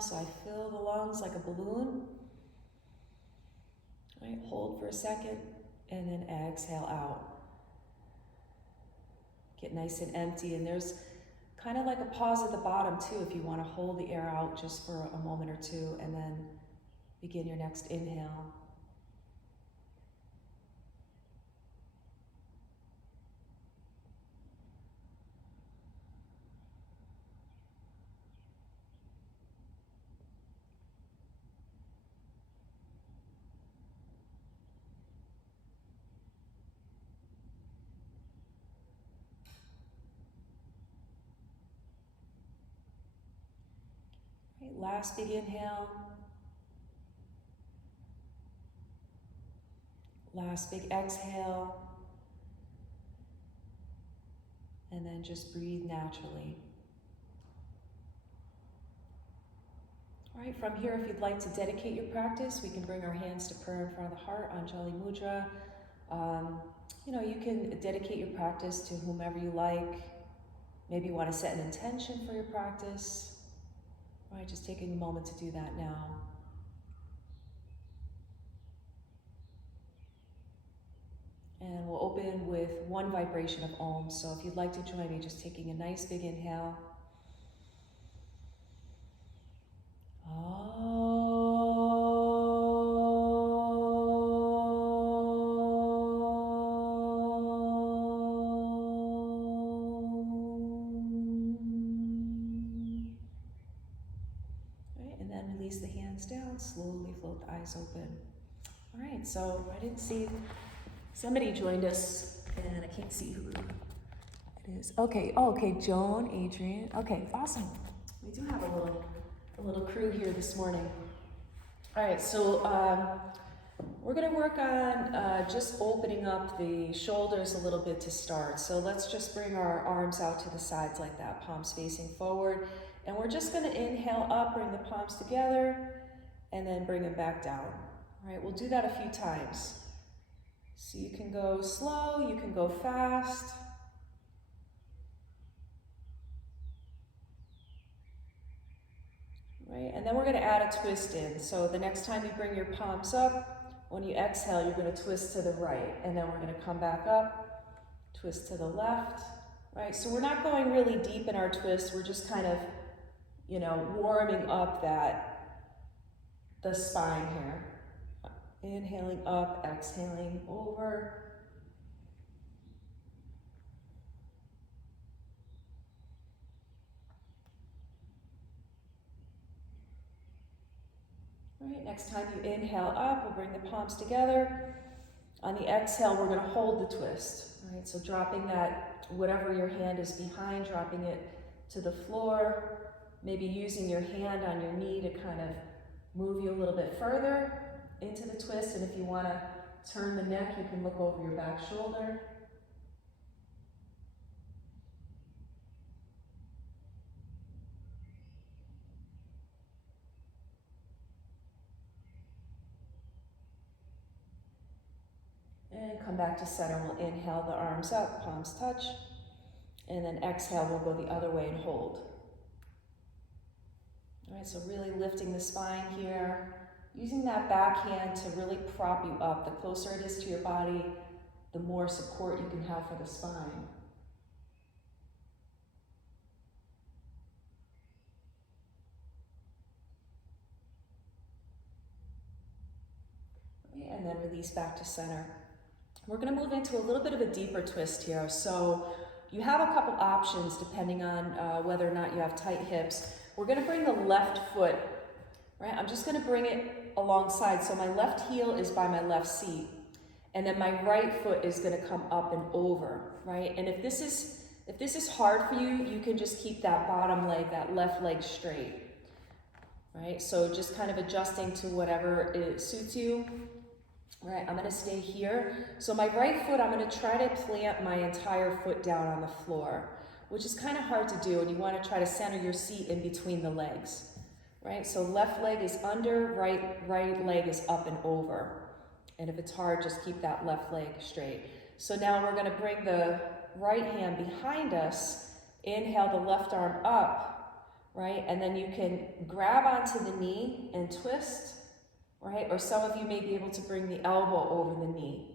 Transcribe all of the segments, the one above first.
So I fill the lungs like a balloon. Right, hold for a second and then exhale out. Get nice and empty, and there's kind of like a pause at the bottom too if you want to hold the air out just for a moment or two and then begin your next inhale. Right, last big inhale. Last big exhale. And then just breathe naturally. All right, from here, if you'd like to dedicate your practice, we can bring our hands to prayer in front of the heart, Anjali Mudra. You can dedicate your practice to whomever you like. Maybe you want to set an intention for your practice. All right, just taking a moment to do that now. And we'll open with one vibration of Om. So if you'd like to join me, just taking a nice big inhale. Release the hands down, slowly float the eyes open. All right, so I didn't see, somebody joined us, and I can't see who it is. Okay, Joan, Adrian. Okay, awesome. We do have a little crew here this morning. All right, so we're gonna work on just opening up the shoulders a little bit to start. So let's just bring our arms out to the sides like that, palms facing forward. And we're just gonna inhale up, bring the palms together, and then bring them back down. All right, we'll do that a few times. So you can go slow, you can go fast. Right, and then we're gonna add a twist in. So the next time you bring your palms up, when you exhale, you're gonna twist to the right, and then we're gonna come back up, twist to the left, right? So we're not going really deep in our twist, we're just kind of, warming up the spine here. Inhaling up, exhaling over. All right, next time you inhale up, we'll bring the palms together. On the exhale, we're gonna hold the twist. All right, so dropping that, whatever your hand is behind, dropping it to the floor. Maybe using your hand on your knee to kind of move you a little bit further into the twist. And if you want to turn the neck, you can look over your back shoulder. And come back to center. We'll inhale the arms up, palms touch. And then exhale, we'll go the other way and hold. All right, so really lifting the spine here. Using that back hand to really prop you up. The closer it is to your body, the more support you can have for the spine. And then release back to center. We're going to move into a little bit of a deeper twist here. So you have a couple options depending on whether or not you have tight hips. We're going to bring the left foot, right? I'm just going to bring it alongside. So my left heel is by my left seat. And then my right foot is going to come up and over, right? And if this is hard for you, you can just keep that bottom leg, that left leg straight, right? So just kind of adjusting to whatever suits you. All right, I'm gonna stay here. So my right foot, I'm gonna try to plant my entire foot down on the floor, which is kind of hard to do, and you wanna try to center your seat in between the legs, right? So left leg is under, right leg is up and over. And if it's hard, just keep that left leg straight. So now we're gonna bring the right hand behind us, inhale the left arm up, right? And then you can grab onto the knee and twist, right? Or some of you may be able to bring the elbow over the knee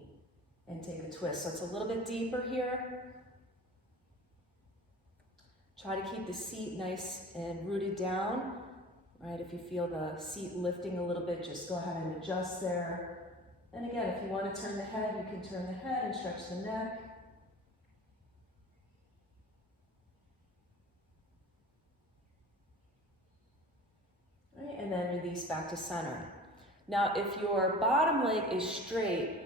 and take a twist. So it's a little bit deeper here. Try to keep the seat nice and rooted down, right? If you feel the seat lifting a little bit, just go ahead and adjust there. And again, if you want to turn the head, you can turn the head and stretch the neck. Right, and then release back to center. Now, if your bottom leg is straight,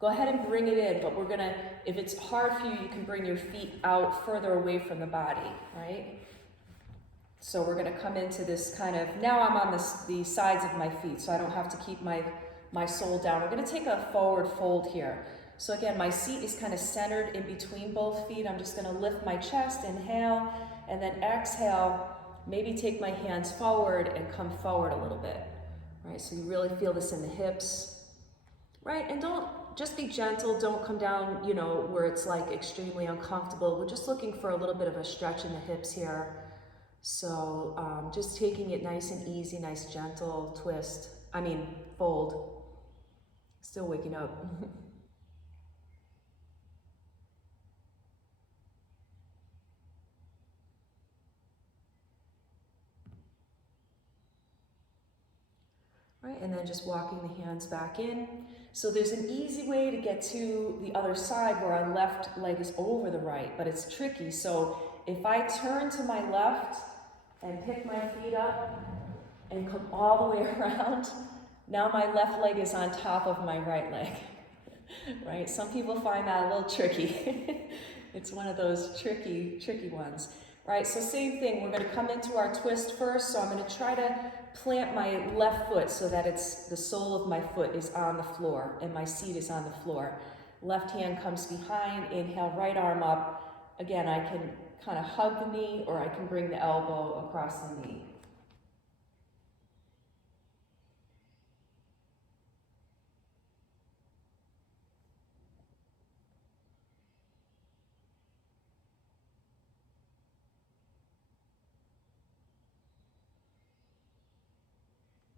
go ahead and bring it in, but we're gonna, if it's hard for you, you can bring your feet out further away from the body, right? So we're gonna come into this kind of, now I'm on the sides of my feet, so I don't have to keep my sole down. We're gonna take a forward fold here. So again, my seat is kind of centered in between both feet. I'm just gonna lift my chest, inhale, and then exhale, maybe take my hands forward and come forward a little bit, right? So you really feel this in the hips, right? And just be gentle, don't come down, you know, where it's like extremely uncomfortable. We're just looking for a little bit of a stretch in the hips here. So just taking it nice and easy, nice gentle fold. Still waking up. Right, and then just walking the hands back in. So there's an easy way to get to the other side where our left leg is over the right, but it's tricky. So if I turn to my left and pick my feet up and come all the way around, now my left leg is on top of my right leg, right? Some people find that a little tricky. It's one of those tricky ones, right? So same thing, we're gonna come into our twist first. So I'm gonna try to plant my left foot so that it's the sole of my foot is on the floor and my seat is on the floor. Left hand comes behind, inhale, right arm up. Again, I can kind of hug the knee or I can bring the elbow across the knee.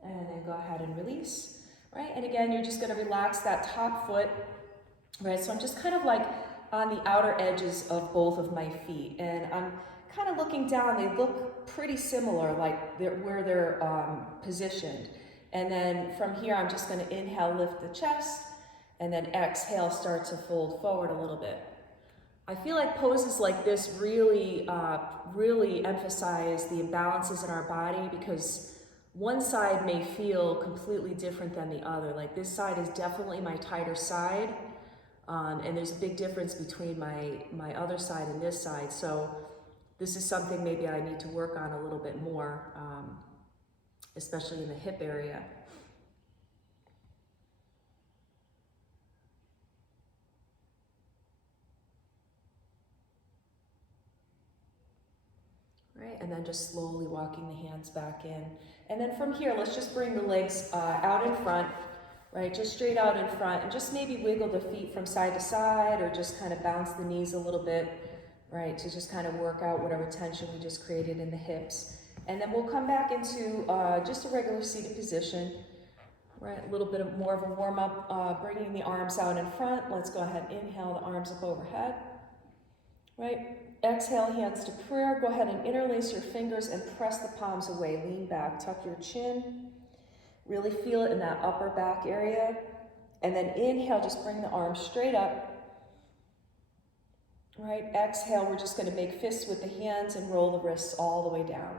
And then go ahead and release, right? And again, you're just gonna relax that top foot, right? So I'm just kind of like on the outer edges of both of my feet. And I'm kind of looking down, they look pretty similar, like where they're positioned. And then from here, I'm just gonna inhale, lift the chest, and then exhale, start to fold forward a little bit. I feel like poses like this really emphasize the imbalances in our body, because one side may feel completely different than the other. Like this side is definitely my tighter side, and there's a big difference between my other side and this side. So this is something maybe I need to work on a little bit more, especially in the hip area. Right, and then just slowly walking the hands back in. And then from here, let's just bring the legs out in front, right? Just straight out in front, and just maybe wiggle the feet from side to side, or just kind of bounce the knees a little bit, right? To just kind of work out whatever tension we just created in the hips. And then we'll come back into just a regular seated position, right? A little bit more of a warm up, bringing the arms out in front. Let's go ahead and inhale the arms up overhead, right? Exhale, hands to prayer. Go ahead and interlace your fingers and press the palms away. Lean back, tuck your chin. Really feel it in that upper back area. And then inhale, just bring the arms straight up. Right, exhale, we're just gonna make fists with the hands and roll the wrists all the way down.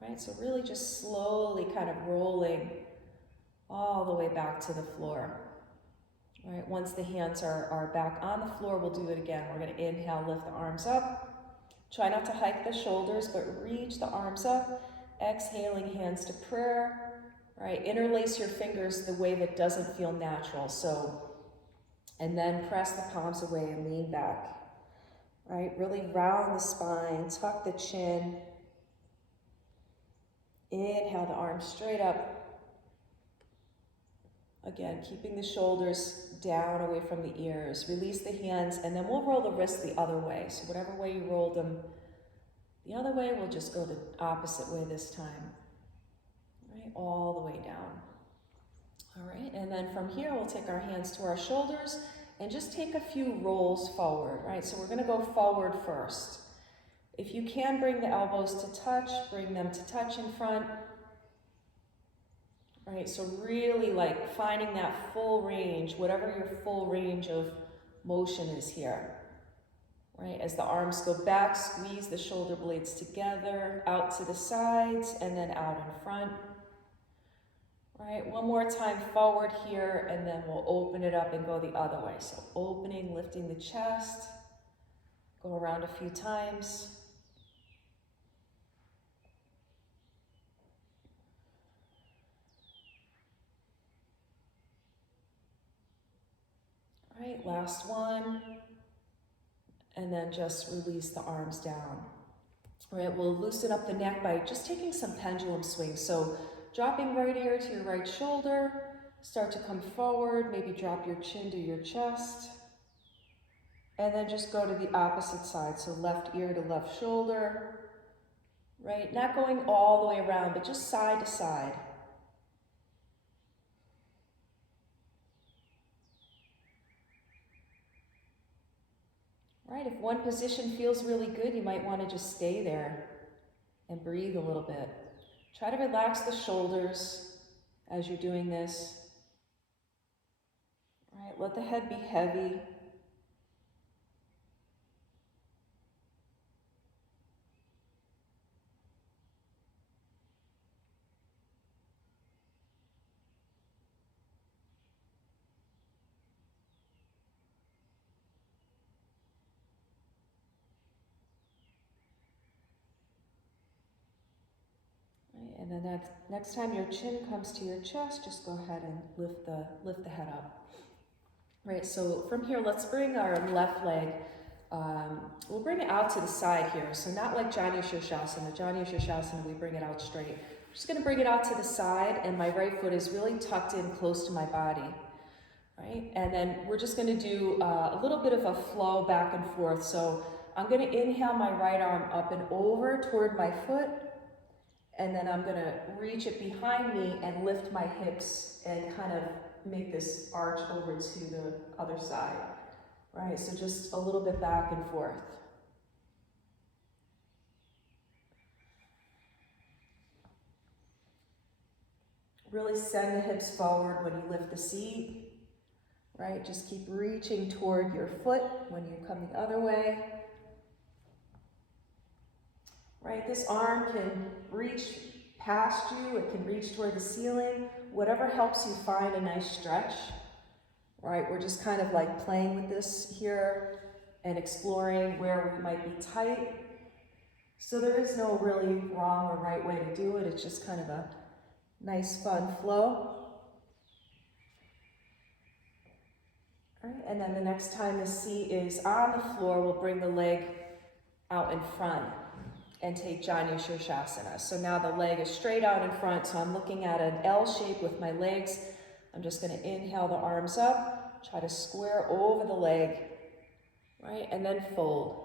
Right, so really just slowly kind of rolling all the way back to the floor. All right, once the hands are back on the floor, we'll do it again. We're gonna inhale, lift the arms up. Try not to hike the shoulders, but reach the arms up. Exhaling, hands to prayer. All right, interlace your fingers the way that doesn't feel natural. So, and then press the palms away and lean back. All right, really round the spine, tuck the chin. Inhale the arms straight up. Again, keeping the shoulders down away from the ears. Release the hands, and then we'll roll the wrists the other way. So whatever way you roll them, The other way, we'll just go the opposite way this time. Right, all the way down. All right, and then from here, we'll take our hands to our shoulders and just take a few rolls forward, right? So we're gonna go forward first. If you can bring the elbows to touch, bring them to touch in front. Right, so really like finding that full range, whatever your full range of motion is here. Right, as the arms go back, squeeze the shoulder blades together, out to the sides, and then out in front. Right, one more time forward here, and then we'll open it up and go the other way. So opening, lifting the chest, go around a few times. All right, last one. And then just release the arms down. All right, we'll loosen up the neck by just taking some pendulum swings. So dropping right ear to your right shoulder, start to come forward, maybe drop your chin to your chest, and then just go to the opposite side. So left ear to left shoulder, right? Not going all the way around, but just side to side. Right, if one position feels really good, you might want to just stay there and breathe a little bit. Try to relax the shoulders as you're doing this. Right, let the head be heavy. And then next time your chin comes to your chest, just go ahead and lift the head up. Right, so from here, let's bring our left leg, we'll bring it out to the side here. So not like Janu Shirshasana. Janu Shirshasana, we bring it out straight. I'm just gonna bring it out to the side, and my right foot is really tucked in close to my body. Right, and then we're just gonna do a little bit of a flow back and forth. So I'm gonna inhale my right arm up and over toward my foot, and then I'm gonna reach it behind me and lift my hips and kind of make this arch over to the other side. Right, so just a little bit back and forth. Really send the hips forward when you lift the seat. Right, just keep reaching toward your foot when you come the other way. Right, this arm can reach past you, it can reach toward the ceiling, whatever helps you find a nice stretch. Right, we're just kind of like playing with this here and exploring where we might be tight. So there is no really wrong or right way to do it, it's just kind of a nice fun flow. All right, and then the next time the seat is on the floor, we'll bring the leg out in front and take Janu Shirshasana. So now the leg is straight out in front, so I'm looking at an L shape with my legs. I'm just gonna inhale the arms up, try to square over the leg, right? And then fold.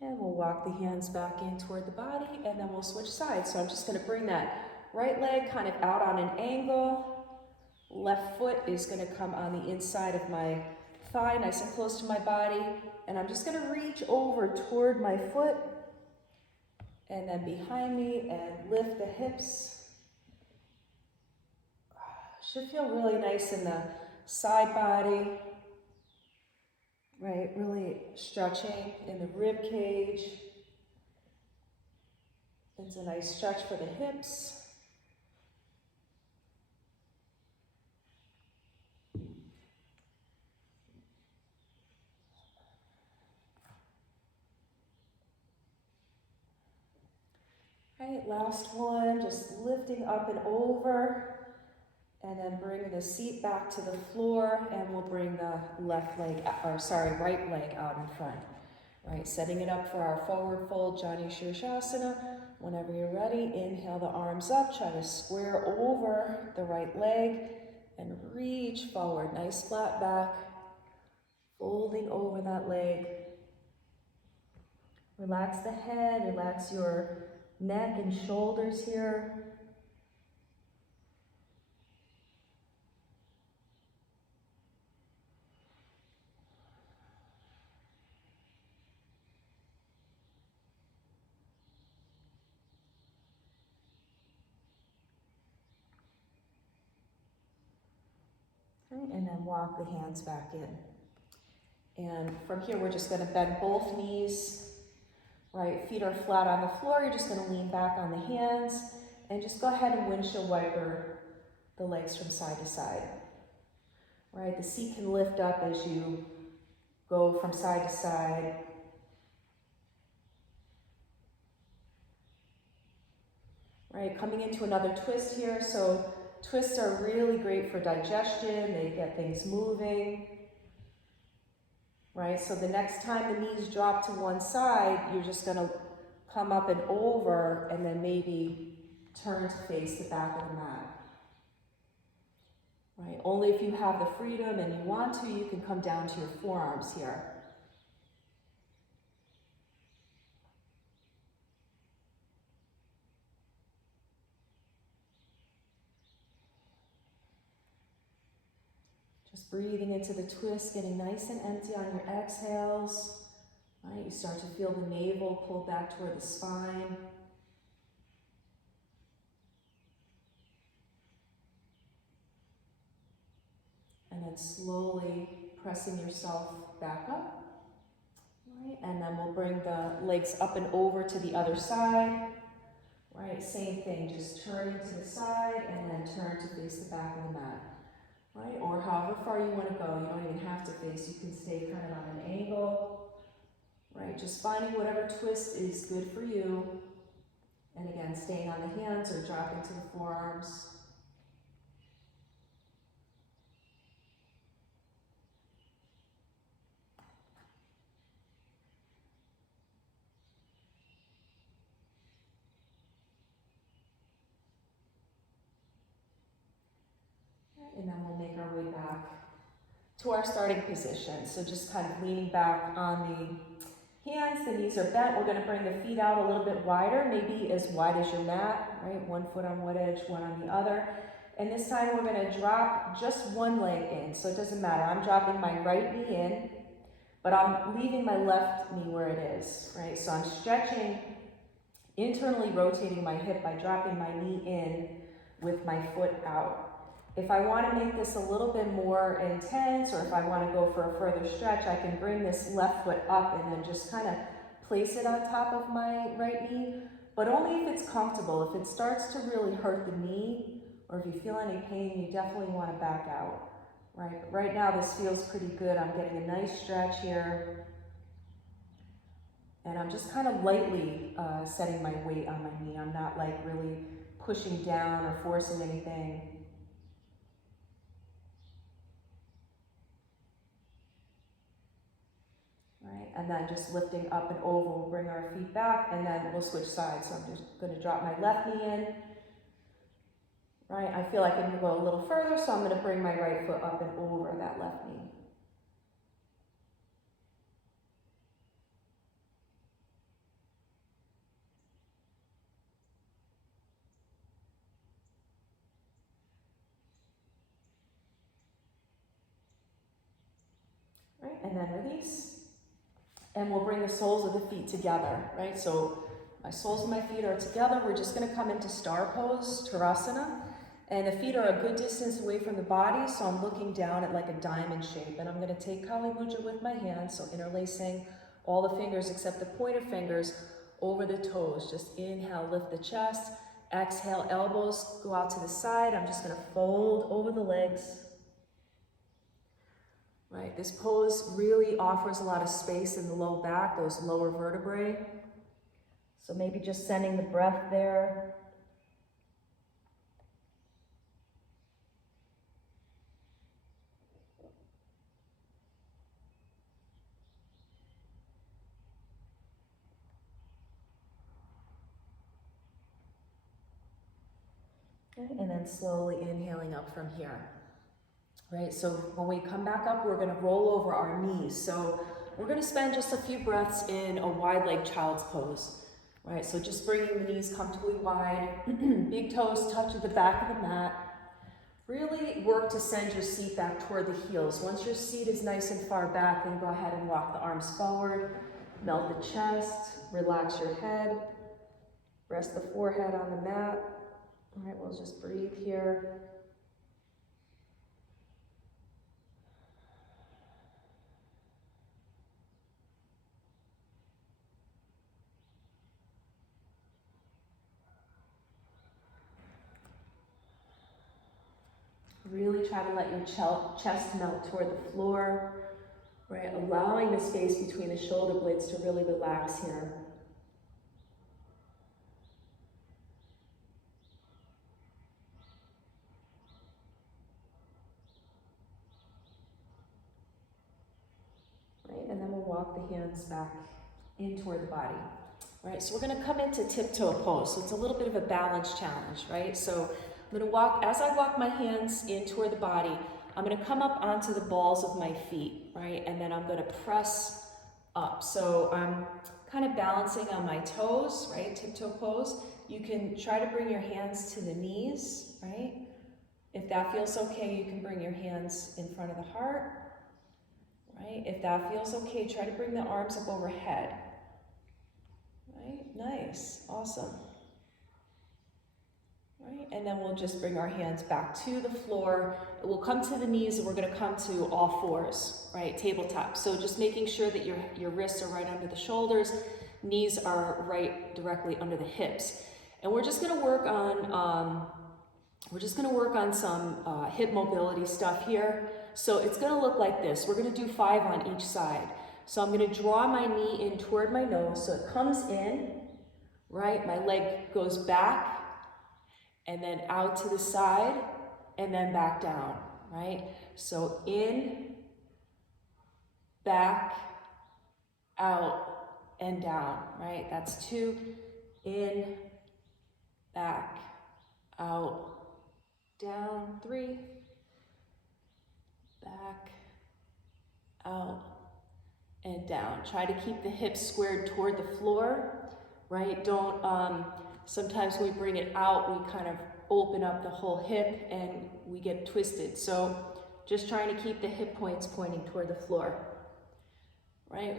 And we'll walk the hands back in toward the body, and then we'll switch sides. So I'm just gonna bring that right leg kind of out on an angle. Left foot is gonna come on the inside of my thigh, nice and close to my body. And I'm just gonna reach over toward my foot, and then behind me, and lift the hips. Should feel really nice in the side body. Right, really stretching in the rib cage. It's a nice stretch for the hips. Right, last one, just lifting up and over. And then bring the seat back to the floor, and we'll bring the right leg out in front. Right, setting it up for our forward fold, Jani Shirshasana. Whenever you're ready, inhale the arms up, try to square over the right leg and reach forward. Nice flat back, folding over that leg. Relax the head, relax your neck and shoulders here. Okay, and then walk the hands back in. And from here, we're just going to bend both knees. Right, feet are flat on the floor. You're just going to lean back on the hands and just go ahead and windshield wiper the legs from side to side. Right, the seat can lift up as you go from side to side. Right, coming into another twist here. So twists are really great for digestion. They get things moving. Right, so the next time the knees drop to one side, you're just going to come up and over and then maybe turn to face the back of the mat. Right, only if you have the freedom and you want to, you can come down to your forearms here. Just breathing into the twist, getting nice and empty on your exhales. Right, you start to feel the navel pull back toward the spine. And then slowly pressing yourself back up. Right, and then we'll bring the legs up and over to the other side. Right, same thing, just turning to the side and then turn to face the back of the mat. Right, or however far you want to go, you don't even have to face, you can stay kind of on an angle. Right, just finding whatever twist is good for you. And again, staying on the hands or dropping to the forearms. And then we'll make our way back to our starting position. So just kind of leaning back on the hands, the knees are bent. We're going to bring the feet out a little bit wider, maybe as wide as your mat, right? One foot on one edge, one on the other. And this time we're going to drop just one leg in. So it doesn't matter. I'm dropping my right knee in, but I'm leaving my left knee where it is, right? So I'm stretching, internally rotating my hip by dropping my knee in with my foot out. If I want to make this a little bit more intense, or if I want to go for a further stretch, I can bring this left foot up and then just kind of place it on top of my right knee, but only if it's comfortable. If it starts to really hurt the knee, or if you feel any pain, you definitely want to back out. Right, but right now this feels pretty good. I'm getting a nice stretch here. And I'm just kind of lightly setting my weight on my knee. I'm not like really pushing down or forcing anything. Right, and then just lifting up and over, we'll bring our feet back, and then we'll switch sides. So I'm just going to drop my left knee in. Right, I feel like I can go a little further, so I'm going to bring my right foot up and over that left knee. Right, and then release. And we'll bring the soles of the feet together, right? So my soles of my feet are together. We're just going to come into star pose, Tadasana. And the feet are a good distance away from the body, so I'm looking down at like a diamond shape. And I'm going to take Kali Mudra with my hands, so interlacing all the fingers except the pointer fingers over the toes. Just inhale, lift the chest. Exhale, elbows go out to the side. I'm just going to fold over the legs. Right, this pose really offers a lot of space in the low back, those lower vertebrae. So maybe just sending the breath there. Okay, and then slowly inhaling up from here. Right, so when we come back up, we're gonna roll over our knees. So we're gonna spend just a few breaths in a wide leg child's pose. Right, so just bringing the knees comfortably wide, big toes touch the back of the mat. Really work to send your seat back toward the heels. Once your seat is nice and far back, then go ahead and walk the arms forward, melt the chest, relax your head, rest the forehead on the mat. All right, we'll just breathe here. Really try to let your chest melt toward the floor, right? Allowing the space between the shoulder blades to really relax here. Right, and then we'll walk the hands back in toward the body. Right, so we're gonna come into tiptoe pose. So it's a little bit of a balance challenge, right? So I'm gonna walk, as I walk my hands in toward the body, I'm gonna come up onto the balls of my feet, right? And then I'm gonna press up. So I'm kind of balancing on my toes, right? Tiptoe pose. You can try to bring your hands to the knees, right? If that feels okay, you can bring your hands in front of the heart, right? If that feels okay, try to bring the arms up overhead. Right, nice, awesome. Right, and then we'll just bring our hands back to the floor. We'll come to the knees and we're gonna come to all fours, right, tabletop. So just making sure that your wrists are right under the shoulders, knees are right directly under the hips. And we're just gonna work on some hip mobility stuff here. So it's gonna look like this. We're gonna do 5 on each side. So I'm gonna draw my knee in toward my nose, so it comes in, right? My leg goes back, and then out to the side, and then back down, right? So in, back, out, and down, right? That's 2, in, back, out, down, 3, back, out, and down. Try to keep the hips squared toward the floor, right? Don't, sometimes when we bring it out, we kind of open up the whole hip and we get twisted. So just trying to keep the hip points pointing toward the floor, right?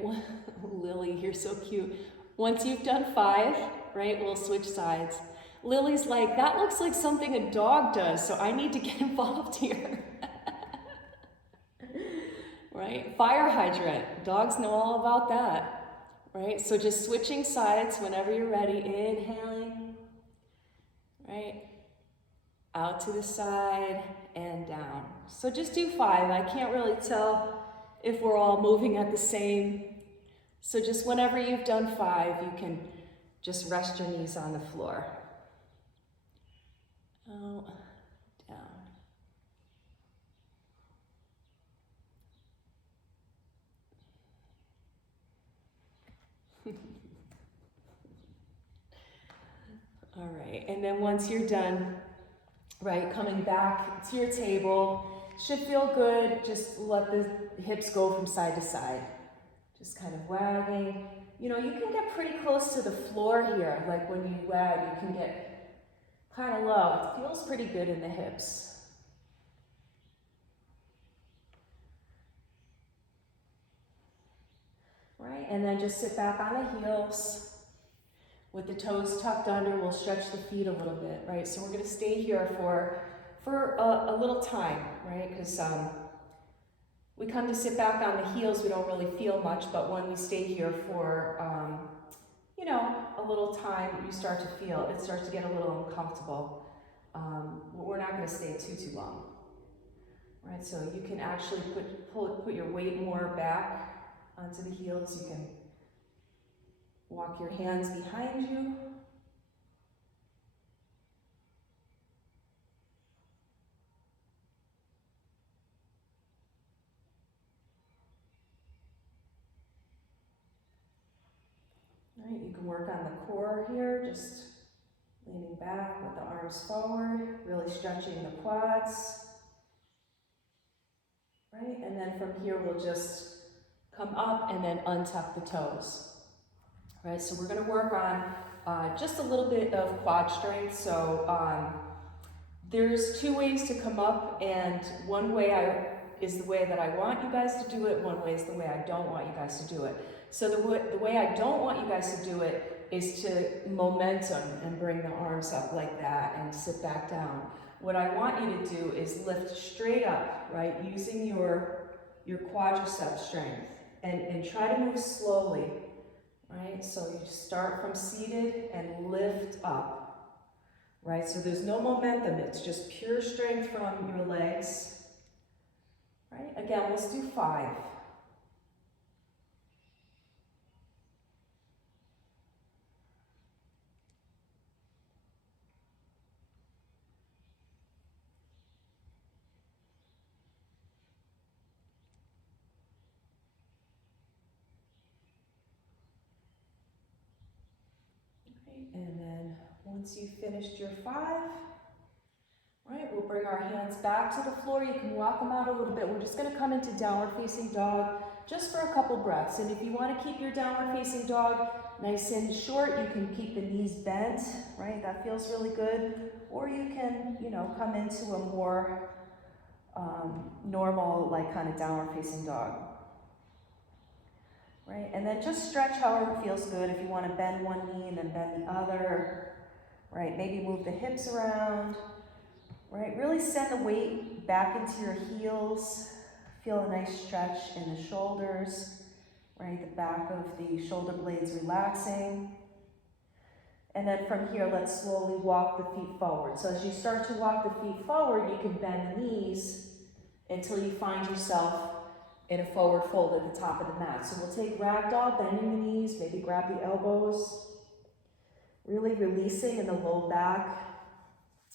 Lily, you're so cute. Once you've done 5, right, we'll switch sides. Lily's like, that looks like something a dog does, so I need to get involved here. Right? Fire hydrant. Dogs know all about that. Right? So just switching sides whenever you're ready. Inhaling. Right? Out to the side and down. So just do 5. I can't really tell if we're all moving at the same. So just whenever you've done 5, you can just rest your knees on the floor. Out, down. All right, and then once you're done, right, coming back to your table, should feel good. Just let the hips go from side to side. Just kind of wagging. You know, you can get pretty close to the floor here. Like when you wag, you can get kind of low. It feels pretty good in the hips. Right, and then just sit back on the heels. With the toes tucked under, we'll stretch the feet a little bit, right? So we're gonna stay here for a little time, right? Because we come to sit back on the heels, we don't really feel much, but when we stay here for, you know, a little time, you start to feel, it starts to get a little uncomfortable. We're not gonna stay too long, right? So you can actually put your weight more back onto the heels. You can walk your hands behind you. Right, you can work on the core here, just Leaning back with the arms forward, really stretching the quads. Right, and then from here we'll just come up and then untuck the toes. Right, so we're going to work on just a little bit of quad strength. So there's two ways to come up, and one way is the way that I want you guys to do it, one way is the way I don't want you guys to do it. So the way I don't want you guys to do it is to momentum and bring the arms up like that and sit back down. What I want you to do is lift straight up, right, using your quadricep strength, and try to move slowly, right? So you start from seated and lift up, right? So there's no momentum, it's just pure strength from your legs, right? Again, let's do 5. And then once you've finished your 5, right, we'll bring our hands back to the floor. You can walk them out a little bit. We're just going to come into downward facing dog just for a couple breaths. And if you want to keep your downward facing dog nice and short, you can keep the knees bent, right? That feels really good. Or you can, come into a more normal, like kind of downward facing dog. Right, and then just stretch however it feels good. If you want to bend one knee and then bend the other, right? Maybe move the hips around, right? Really send the weight back into your heels. Feel a nice stretch in the shoulders, right? The back of the shoulder blades relaxing. And then from here, let's slowly walk the feet forward. So as you start to walk the feet forward, you can bend the knees until you find yourself in a forward fold at the top of the mat. So we'll take ragdoll, bending the knees, maybe grab the elbows, really releasing in the low back.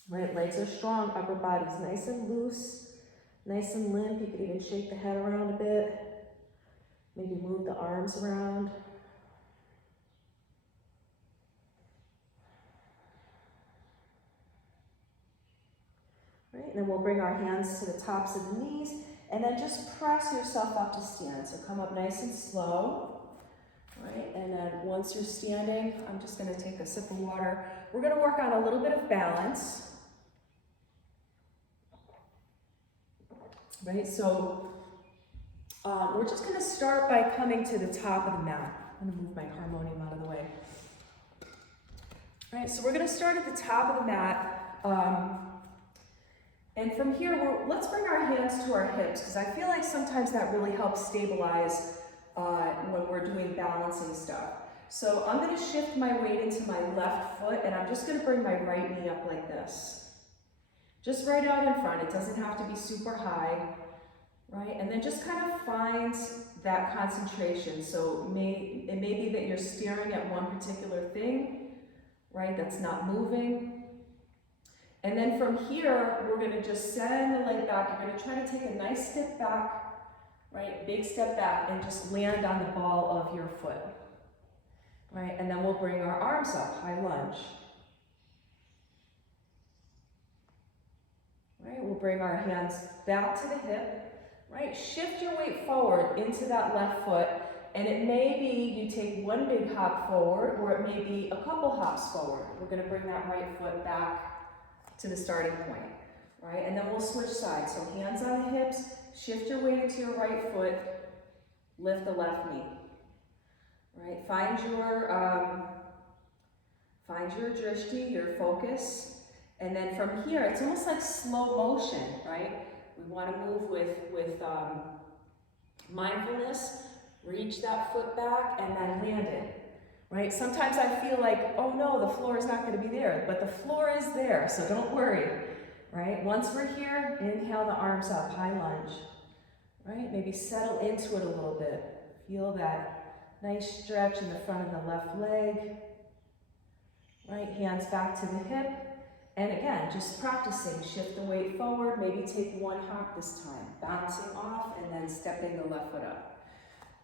Right, legs are strong, upper body's nice and loose, nice and limp. You could even shake the head around a bit, maybe move the arms around. Right, and then we'll bring our hands to the tops of the knees, and then just press yourself up to stand. So come up nice and slow, right? And then once you're standing, I'm just gonna take a sip of water. We're gonna work on a little bit of balance, right? So we're just gonna start by coming to the top of the mat. I'm gonna move my harmonium out of the way. All right, so we're gonna start at the top of the mat. And from here, let's bring our hands to our hips, because I feel like sometimes that really helps stabilize when we're doing balancing stuff. So I'm going to shift my weight into my left foot, and I'm just going to bring my right knee up like this. Just right out in front. It doesn't have to be super high, right? And then just kind of find that concentration. So it may be that you're staring at one particular thing, right, that's not moving. And then from here, we're gonna just send the leg back. You're gonna try to take a nice step back, right? Big step back, and just land on the ball of your foot, right? And then we'll bring our arms up, high lunge. Right, we'll bring our hands back to the hip, right? Shift your weight forward into that left foot, and it may be you take one big hop forward, or it may be a couple hops forward. We're gonna bring that right foot back to the starting point, right? And then we'll switch sides. So hands on the hips, shift your weight into your right foot, lift the left knee, right? Find your drishti, your focus, and then from here, it's almost like slow motion, right? We want to move with mindfulness, reach that foot back, and then land it. Right? Sometimes I feel like, oh no, the floor is not going to be there, but the floor is there, so don't worry, right? Once we're here, inhale the arms up, high lunge, right? Maybe settle into it a little bit. Feel that nice stretch in the front of the left leg, right? Hands back to the hip, and again, just practicing. Shift the weight forward, maybe take one hop this time, bouncing off and then stepping the left foot up.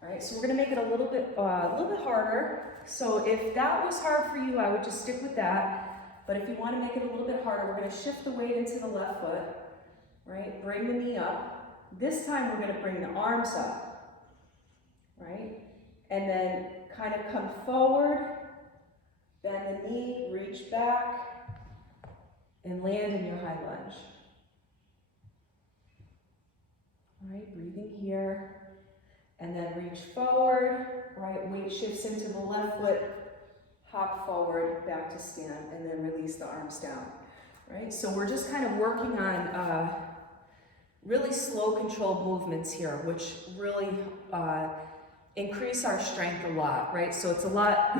All right, so we're gonna make it a little bit harder. So if that was hard for you, I would just stick with that. But if you want to make it a little bit harder, we're going to shift the weight into the left foot, right? Bring the knee up. This time we're going to bring the arms up, right? And then kind of come forward, bend the knee, reach back, and land in your high lunge. All right, breathing here. And then reach forward, right? Weight shifts into the left foot, hop forward, back to stand, and then release the arms down, right? So we're just kind of working on really slow, controlled movements here, which really increase our strength a lot, right? So it's a lot,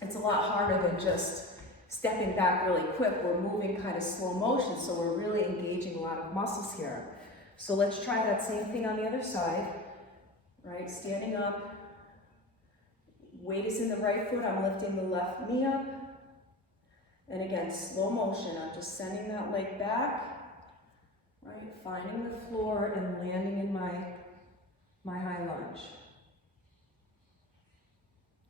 it's a lot harder than just stepping back really quick. We're moving kind of slow motion, so we're really engaging a lot of muscles here. So let's try that same thing on the other side, right? Standing up, weight is in the right foot, I'm lifting the left knee up. And again, slow motion, I'm just sending that leg back, right? Finding the floor and landing in my high lunge.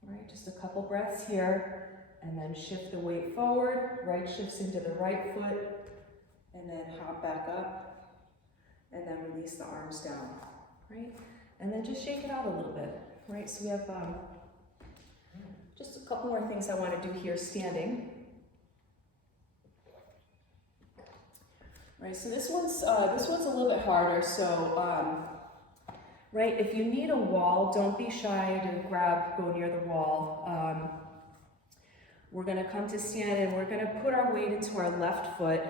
All right, just a couple breaths here, and then shift the weight forward, right shifts into the right foot, and then hop back up. And then release the arms down, right? And then just shake it out a little bit, right? So we have just a couple more things I want to do here standing. Right, so this one's a little bit harder. So, right, if you need a wall, don't be shy to go near the wall. We're going to come to stand and we're going to put our weight into our left foot.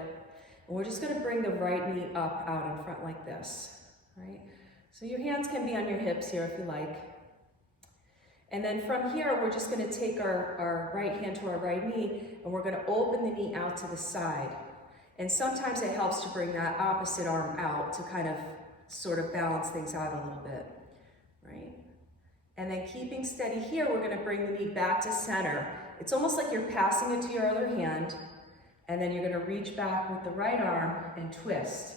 And we're just going to bring the right knee up out in front like this, right? So your hands can be on your hips here if you like. And then from here, we're just going to take our right hand to our right knee, and we're going to open the knee out to the side. And sometimes it helps to bring that opposite arm out to kind of sort of balance things out a little bit, right? And then keeping steady here, we're going to bring the knee back to center. It's almost like you're passing it to your other hand. And then you're going to reach back with the right arm and twist.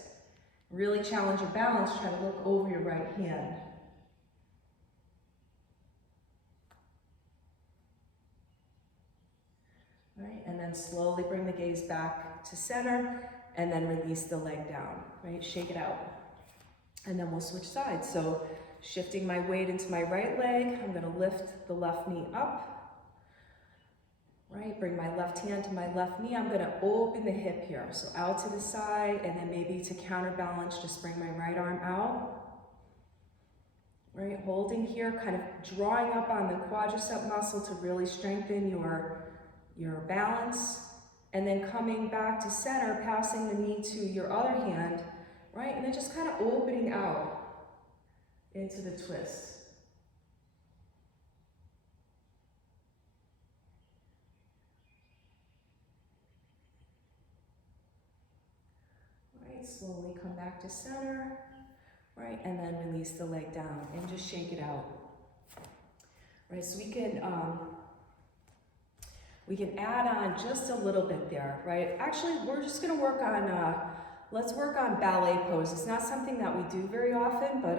Really challenge your balance, try to look over your right hand. All right, and then slowly bring the gaze back to center, and then release the leg down, right? Shake it out. And then we'll switch sides. So shifting my weight into my right leg, I'm going to lift the left knee up. Right, bring my left hand to my left knee. I'm going to open the hip here. So out to the side, and then maybe to counterbalance, just bring my right arm out. Right, holding here, kind of drawing up on the quadricep muscle to really strengthen your balance. And then coming back to center, passing the knee to your other hand, right? And then just kind of opening out into the twist. Slowly come back to center, right, and then release the leg down and just shake it out. Right, so we can add on just a little bit there, right? Actually, we're just going to work on let's work on ballet pose. It's not something that we do very often, but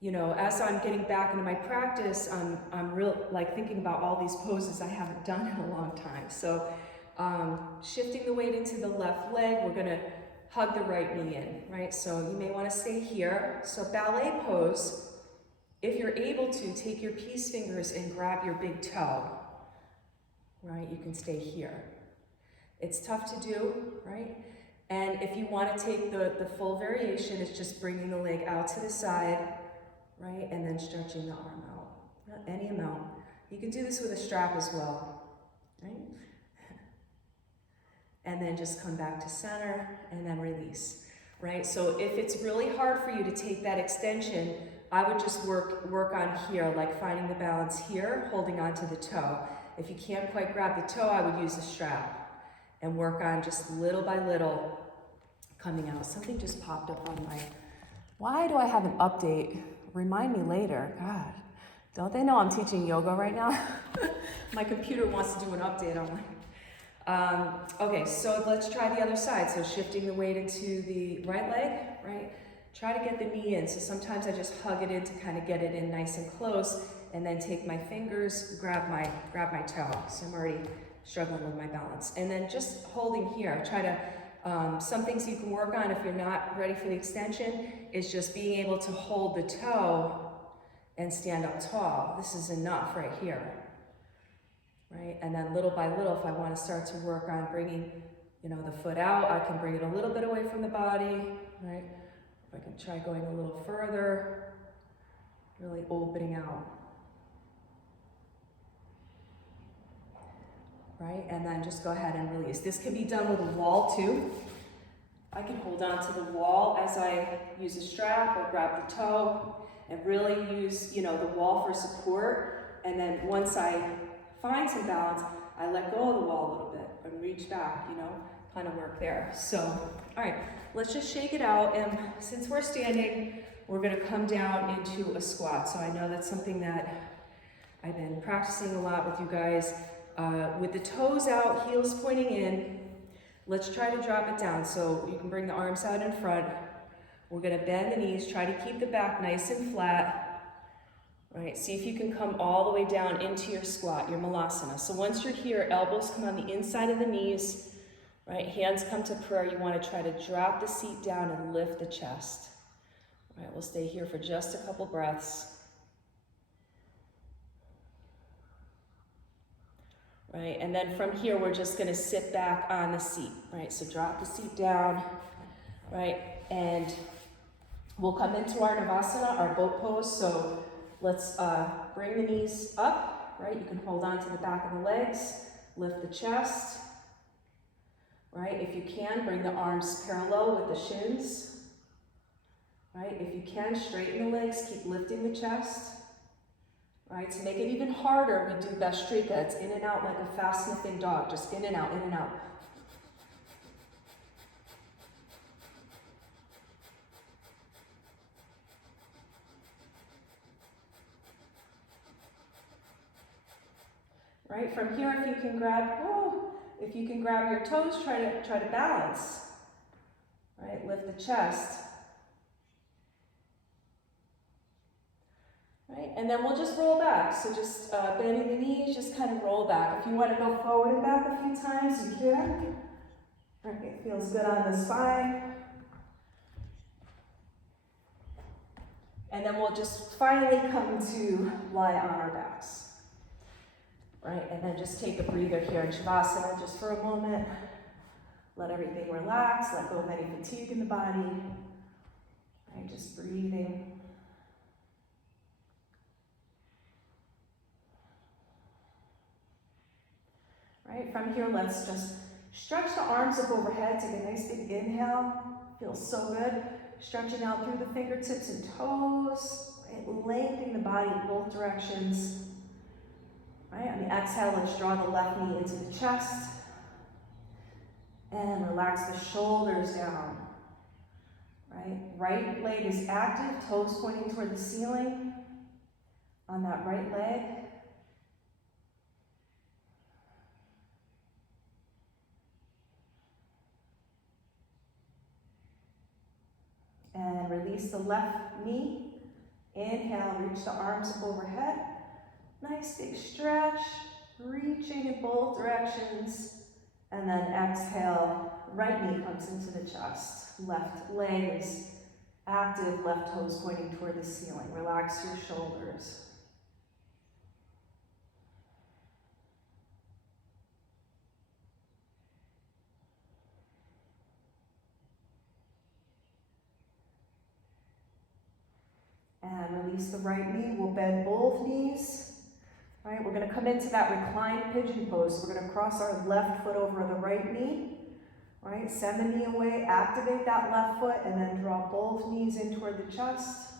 you know, as I'm getting back into my practice, I'm real like thinking about all these poses I haven't done in a long time. So shifting the weight into the left leg, we're going to hug the right knee in, right? So you may want to stay here. So ballet pose, if you're able to, take your peace fingers and grab your big toe, right? You can stay here. It's tough to do, right? And if you want to take the full variation, it's just bringing the leg out to the side, right? And then stretching the arm out, not any amount. You can do this with a strap as well, right? And then just come back to center and then release, right? So if it's really hard for you to take that extension, I would just work on here, like finding the balance here, holding on to the toe. If you can't quite grab the toe, I would use a strap and work on just little by little coming out. Something just popped up on my, why do I have an update? Remind me later, God. Don't they know I'm teaching yoga right now? My computer wants to do an update on my, okay, so let's try the other side. So shifting the weight into the right leg, right? Try to get the knee in. So sometimes I just hug it in to kind of get it in nice and close, and then take my fingers, grab my toe. So I'm already struggling with my balance. And then just holding here, try to, some things you can work on if you're not ready for the extension is just being able to hold the toe and stand up tall. This is enough right here, right? And then little by little, if I want to start to work on bringing, the foot out, I can bring it a little bit away from the body, right? I can try going a little further, really opening out. Right, and then just go ahead and release. This can be done with a wall too. I can hold on to the wall as I use a strap or grab the toe and really use, the wall for support. And then once I find some balance, I let go of the wall a little bit and reach back, kind of work there. So, all right, let's just shake it out. And since we're standing, we're gonna come down into a squat. So I know that's something that I've been practicing a lot with you guys. With the toes out, heels pointing in, let's try to drop it down. So you can bring the arms out in front. We're gonna bend the knees, try to keep the back nice and flat. Right, see if you can come all the way down into your squat, your malasana. So once you're here, elbows come on the inside of the knees, right? Hands come to prayer. You wanna try to drop the seat down and lift the chest. All right, we'll stay here for just a couple breaths. Right, and then from here, we're just gonna sit back on the seat, right? So drop the seat down, right? And we'll come into our Navasana, our boat pose. So let's bring the knees up, right? You can hold on to the back of the legs, lift the chest, right? If you can, bring the arms parallel with the shins, right? If you can, straighten the legs, keep lifting the chest. Right, to make it even harder, we do Bhastrika. It's in and out like a fast sniffing dog, just in and out, in and out. Right, from here, if you can grab your toes, try to balance. Right, lift the chest. Right, and then we'll just roll back. So just bending the knees, just kind of roll back. If you want to go forward and back a few times, you can. Right, it feels good on the spine. And then we'll just finally come to lie on our backs. Right, and then just take a breather here in Shavasana just for a moment. Let everything relax, let go of any fatigue in the body. Right, just breathing. Right, from here, let's just stretch the arms up overhead. Take a nice big inhale. Feels so good. Stretching out through the fingertips and toes. Right, lengthening the body in both directions. Right, on the exhale, let's draw the left knee into the chest. And relax the shoulders down. Right leg is active, toes pointing toward the ceiling. On that right leg. And release the left knee. Inhale, reach the arms up overhead. Nice big stretch, reaching in both directions. And then exhale, right knee comes into the chest. Left leg is active, left toes pointing toward the ceiling. Relax your shoulders. And release the right knee. We'll bend both knees. All right, we're going to come into that reclined pigeon pose. We're going to cross our left foot over the right knee. All right, send the knee away, activate that left foot, and then draw both knees in toward the chest.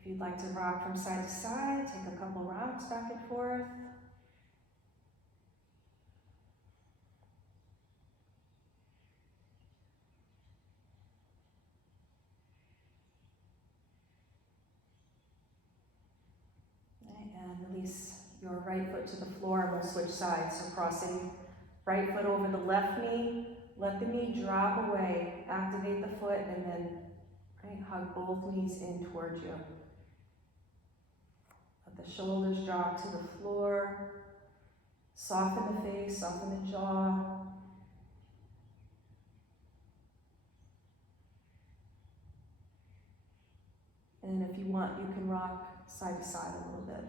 If you'd like to rock from side to side, take a couple rocks back and forth. And release your right foot to the floor, and we'll switch sides. So crossing right foot over the left knee, let the knee drop away, activate the foot, and then hug both knees in towards you. Let the shoulders drop to the floor. Soften the face, soften the jaw. And if you want, you can rock side to side a little bit.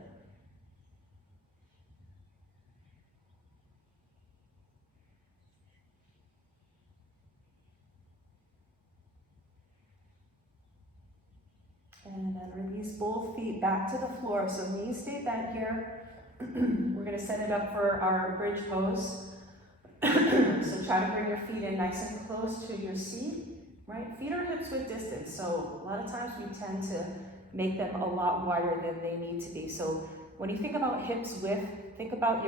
And then release both feet back to the floor. So knees stay bent here. We're going to set it up for our bridge pose. So try to bring your feet in nice and close to your seat, right? Feet are hips width distance. So a lot of times we tend to make them a lot wider than they need to be. So when you think about hips width, think about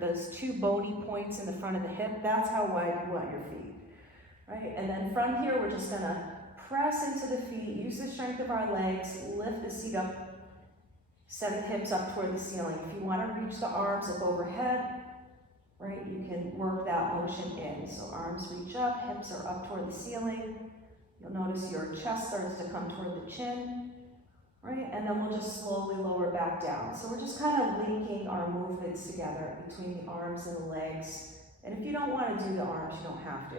those two bony points in the front of the hip. That's how wide you want your feet, right? And then from here, we're just going to press into the feet, use the strength of our legs, lift the seat up, send the hips up toward the ceiling. If you want to reach the arms up overhead, right, you can work that motion in. So arms reach up, hips are up toward the ceiling. You'll notice your chest starts to come toward the chin, right? And then we'll just slowly lower back down. So we're just kind of linking our movements together between the arms and the legs. And if you don't want to do the arms, you don't have to.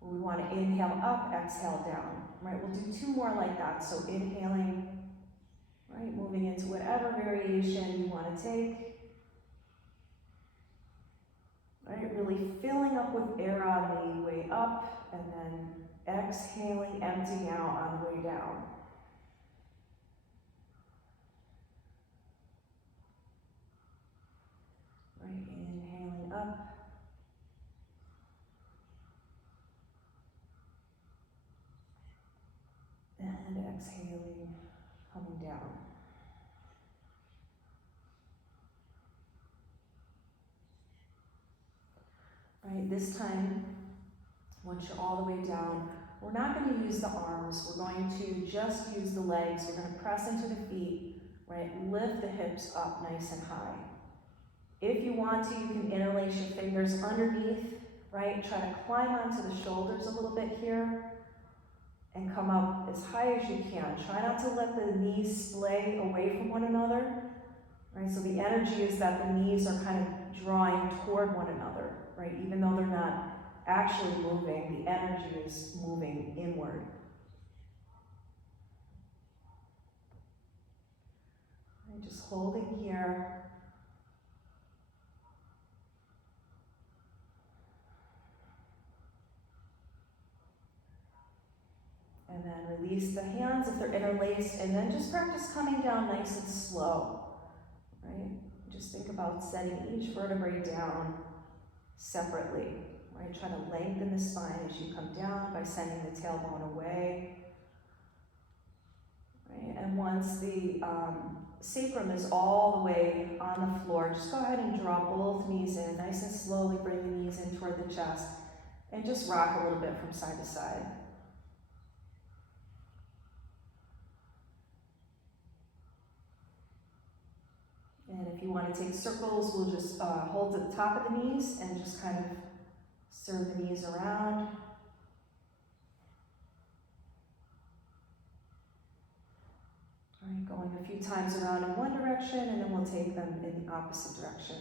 We want to inhale up, exhale down, right? We'll do two more like that. So inhaling, right, moving into whatever variation you want to take, right? Really filling up with air on the way up, and then exhaling, emptying out on the way down. Right, inhaling up. And exhaling, coming down. Right, this time, once you're all the way down, we're not going to use the arms. We're going to just use the legs. We're going to press into the feet, right? Lift the hips up nice and high. If you want to, you can interlace your fingers underneath, right? Try to climb onto the shoulders a little bit here. And come up as high as you can. Try not to let the knees splay away from one another, right? So the energy is that the knees are kind of drawing toward one another, right? Even though they're not actually moving, the energy is moving inward. Right, just holding here. And then release the hands if they're interlaced, and then just practice coming down nice and slow, right? Just think about setting each vertebrae down separately, right? Try to lengthen the spine as you come down by sending the tailbone away, right? And once the sacrum is all the way on the floor, just go ahead and drop both knees in, nice and slowly bring the knees in toward the chest, and just rock a little bit from side to side. And if you want to take circles, we'll just hold at the top of the knees and just kind of serve the knees around. All right, going a few times around in one direction, and then we'll take them in the opposite direction.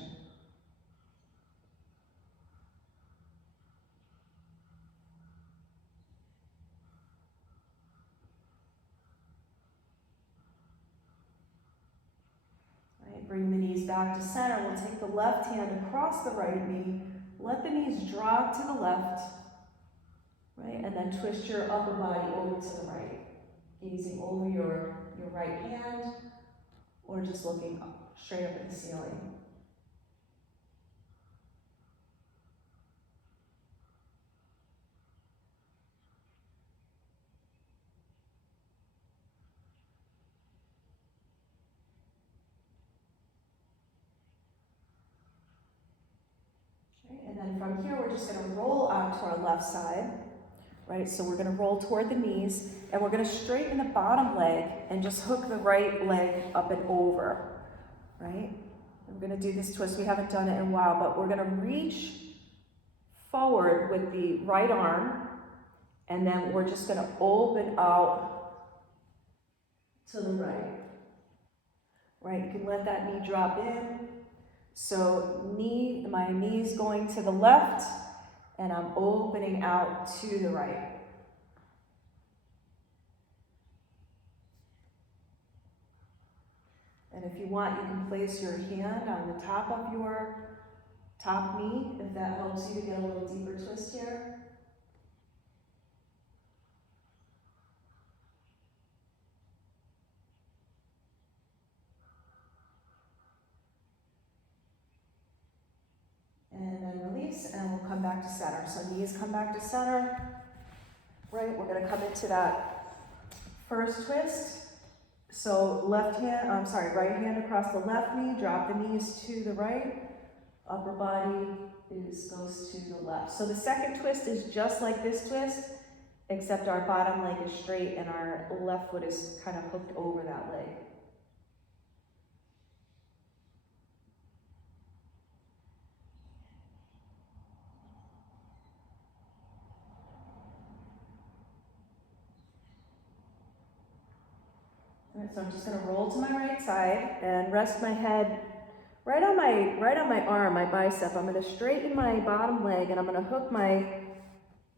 Bring the knees back to center. We'll take the left hand across the right knee. Let the knees drop to the left, right? And then twist your upper body over to the right, gazing over your right hand, or just looking up, straight up at the ceiling. And then from here, we're just going to roll out to our left side, right? So we're going to roll toward the knees, and we're going to straighten the bottom leg and just hook the right leg up and over, right? We're going to do this twist. We haven't done it in a while, but we're going to reach forward with the right arm, and then we're just going to open out to the right. Right, you can let that knee drop in. So my knee's going to the left, and I'm opening out to the right. And if you want, you can place your hand on the top of your top knee, if that helps you to get a little deeper twist here. And then release, and we'll come back to center. So knees come back to center. Right, we're going to come into that first twist. So right hand across the left knee, drop the knees to the right, upper body goes to the left. So the second twist is just like this twist, except our bottom leg is straight and our left foot is kind of hooked over that leg. All right, so I'm just going to roll to my right side and rest my head right on my arm, my bicep. I'm going to straighten my bottom leg and I'm going to hook my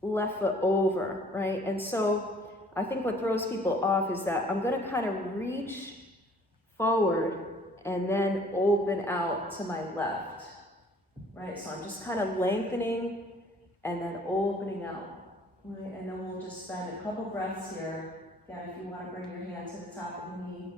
left foot over, right? And so I think what throws people off is that I'm going to kind of reach forward and then open out to my left, right? So I'm just kind of lengthening and then opening out, right? And then we'll just spend a couple breaths here. Again, if you want to bring your hand to the top of the knee.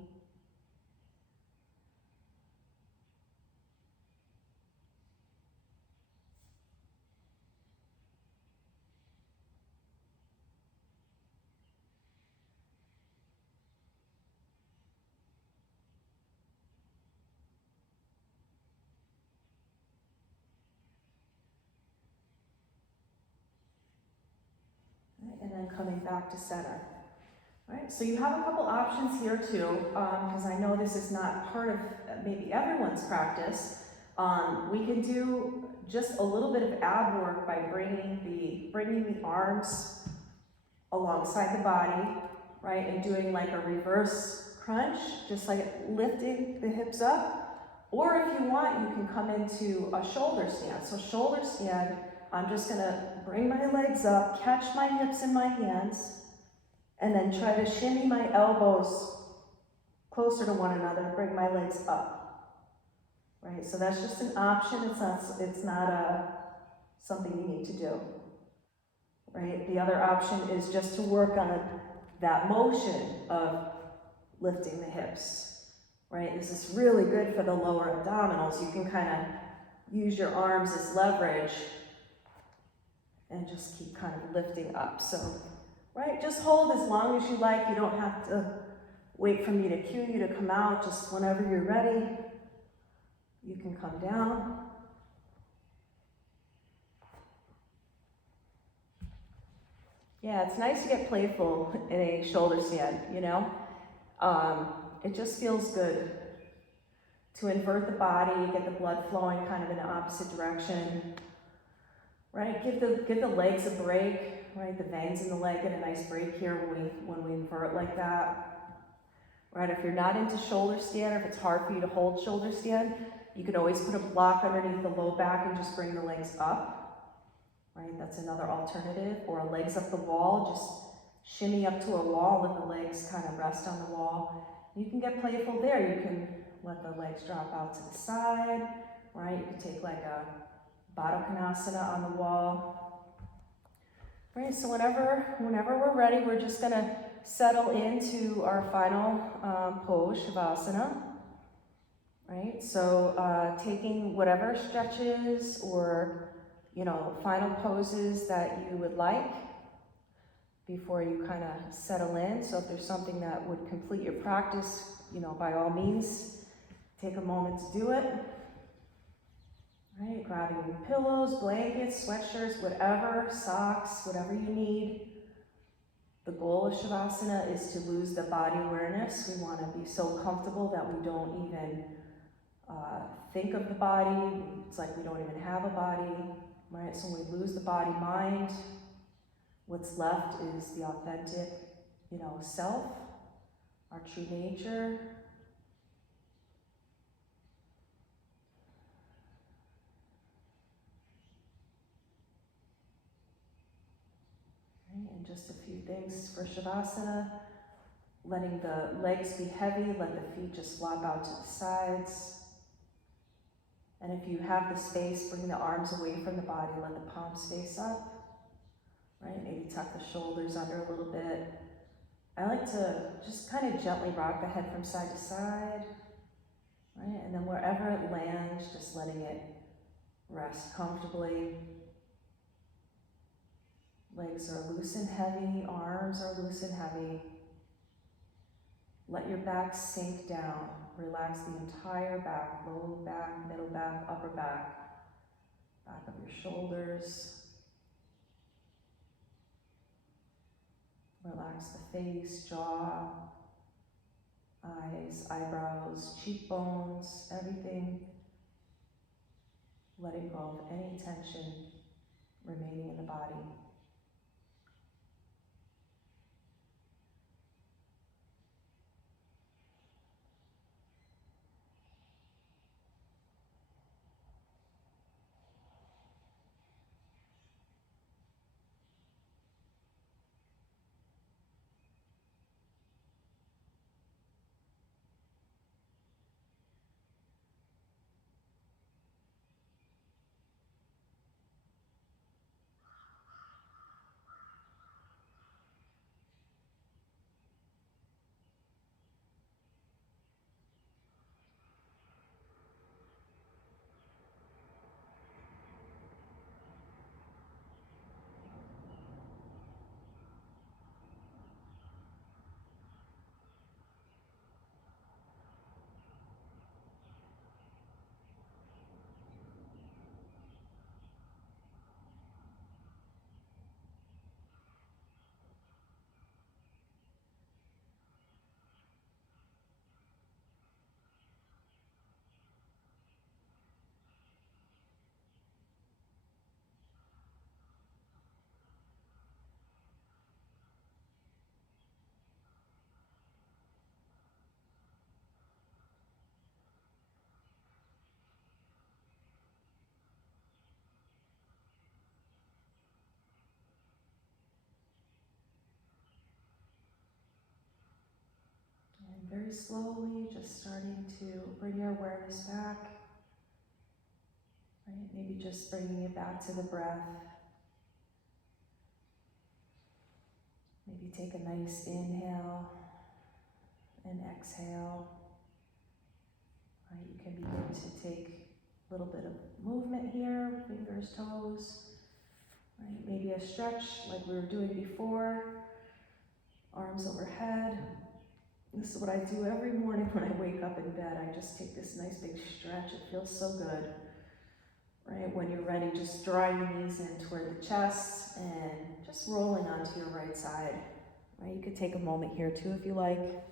And then coming back to center. All right, so you have a couple options here too, because I know this is not part of maybe everyone's practice. We can do just a little bit of ab work by bringing the arms alongside the body, right, and doing like a reverse crunch, just like lifting the hips up. Or if you want, you can come into a shoulder stand. So shoulder stand, I'm just gonna bring my legs up, catch my hips in my hands, and then try to shimmy my elbows closer to one another, bring my legs up, right? So that's just an option. It's not something you need to do, right? The other option is just to work on that motion of lifting the hips, right? This is really good for the lower abdominals. You can kind of use your arms as leverage and just keep kind of lifting up. So, right, just hold as long as you like. You don't have to wait for me to cue you to come out. Just whenever you're ready, you can come down. Yeah, it's nice to get playful in a shoulder stand, you know? It just feels good to invert the body, get the blood flowing kind of in the opposite direction. Right, give the legs a break, right? The veins in the leg get a nice break here when we invert like that. Right, if you're not into shoulder stand, or if it's hard for you to hold shoulder stand, you can always put a block underneath the low back and just bring the legs up. Right, that's another alternative. Or legs up the wall, just shimmy up to a wall, let the legs kind of rest on the wall. You can get playful there. You can let the legs drop out to the side, right? You can take like a Baddha Konasana on the wall. Right, so whenever we're ready, we're just gonna settle into our final pose, Shavasana. Right, so taking whatever stretches or, you know, final poses that you would like before you kind of settle in. So if there's something that would complete your practice, you know, by all means, take a moment to do it. Right, grabbing pillows, blankets, sweatshirts, whatever, socks, whatever you need. The goal of Shavasana is to lose the body awareness. We want to be so comfortable that we don't even think of the body. It's like we don't even have a body. right? So when we lose the body mind, what's left is the authentic, self, our true nature. Right? And just a few things for Shavasana. Letting the legs be heavy, let the feet just flop out to the sides. And if you have the space, bring the arms away from the body, let the palms face up, right? Maybe tuck the shoulders under a little bit. I like to just kind of gently rock the head from side to side, right? And then wherever it lands, just letting it rest comfortably. Legs are loose and heavy, arms are loose and heavy. Let your back sink down. Relax the entire back, low back, middle back, upper back, back of your shoulders. Relax the face, jaw, eyes, eyebrows, cheekbones, everything. Letting go of any tension remaining in the body. And very slowly, just starting to bring your awareness back. Right? Maybe just bringing it back to the breath. Maybe take a nice inhale and exhale. Right? You can begin to take a little bit of movement here, fingers, toes. Right? Maybe a stretch like we were doing before. Arms overhead. This is what I do every morning when I wake up in bed. I just take this nice big stretch. It feels so good. Right? When you're ready, just drawing the knees in toward the chest and just rolling onto your right side. Right? You could take a moment here too if you like.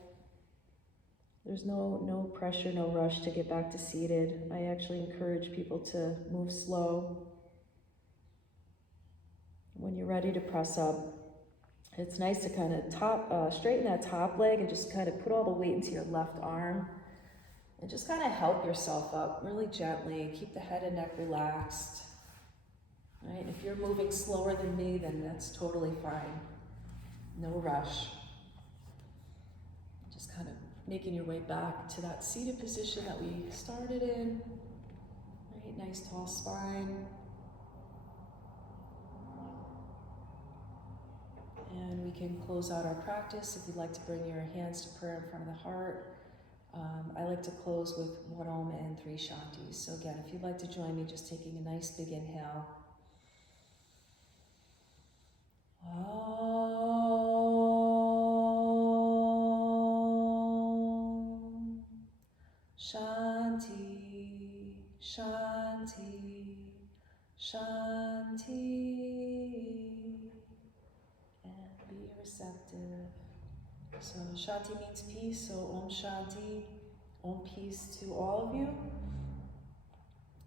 There's no pressure, no rush to get back to seated. I actually encourage people to move slow. When you're ready to press up, it's nice to kind of straighten that top leg and just kind of put all the weight into your left arm and just kind of help yourself up really gently. Keep the head and neck relaxed. Right? If you're moving slower than me, then that's totally fine. No rush. Just kind of making your way back to that seated position that we started in. Right? Nice tall spine. And we can close out our practice if you'd like to bring your hands to prayer in front of the heart. I like to close with 1 Om and 3 Shantis. So again, if you'd like to join me, just taking a nice big inhale. Om Shanti, Shanti, Shanti. And be receptive. So Shanti means peace, so Om Shanti, Om peace to all of you.